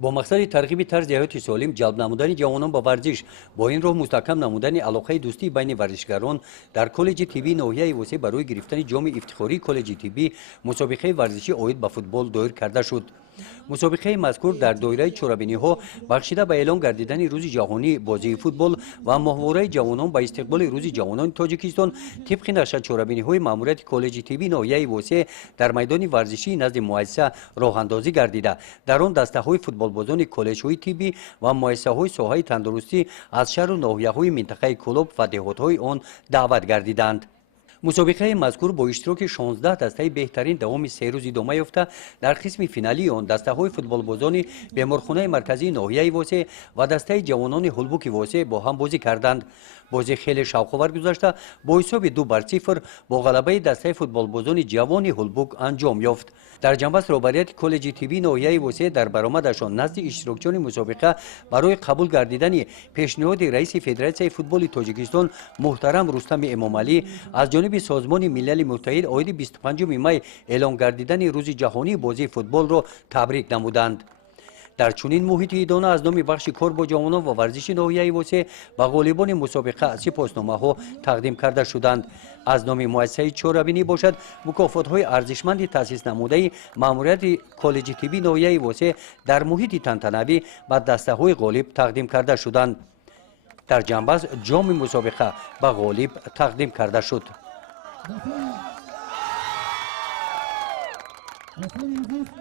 با مقصد ترغیب طرز حیات سالم، جلب نمودن جوانان به ورزش، با این راه مستحکم نمودن علاقه دوستی بین ورزشکاران در کالج طبی ناحیه وسه برای گرفتن جام افتخاری کالج طبی مسابقه ورزشی عاید به فوتبال دایر کرده شد. مسابقه مذکور در دایره چوربینی ها بخشیده به اعلان گردیدن روز جهانی بازی فوتبال و ماهواره جوانان به استقبال روز جوانان تاجیکستان طبق نشر چوربینی های ماموریت کالج طبی ناحیه وسه در میدان ورزشی نزد مؤسسه راه اندازی گردیده. در آن دسته های فوتبال بازان کالج های طبی و مؤسسه های ساحه تندرستی از شهر و ناحیه های منطقه کلوب و دهات های آن دعوت گردیدند. مسابقه مذکور با اشتراک 16 دسته بهترین دوام 3 روز ادامه یافته. در قسم فینالی آن دسته های فوتبال بازان بیمارخانه مرکزی ناحیه واسه و دسته جوانان هلبوک واسه با هم بازی کردند. بازی خیلی شوق‌آور گذشته با حساب 2-0 با غلبه دسته فوتبال بازان جوان هلبوک انجام یافت. در جنبش رهبریت کالج طبی ناحیه واسه در برآمدشان نزد اشتراکچیان مسابقه برای قبول گردیدن پیشنهاد رئیس فدراسیون فوتبال تاجیکستان محترم رستم امامعلی از جانب سازمان ملل متحد عاید 25 می اعلان گردیدن روز جهانی بازی فوتبال را تبریک نمودند. در چنین محیط ایدانه از نام بخش کار با جوانان و ورزش ناحیه وسه به غالبان مسابقه سپاسنامه ها تقدیم کرده شدند. از نام مؤسسه چوربینی باشد مکافات های ارزشمند تاسیس نموده ماموریت کالج طبی ناحیه وسه در محیط تنتنوی به دسته های غالب تقدیم کرده شدند. در جنبش جام مسابقه به غالب تقدیم کرده شد.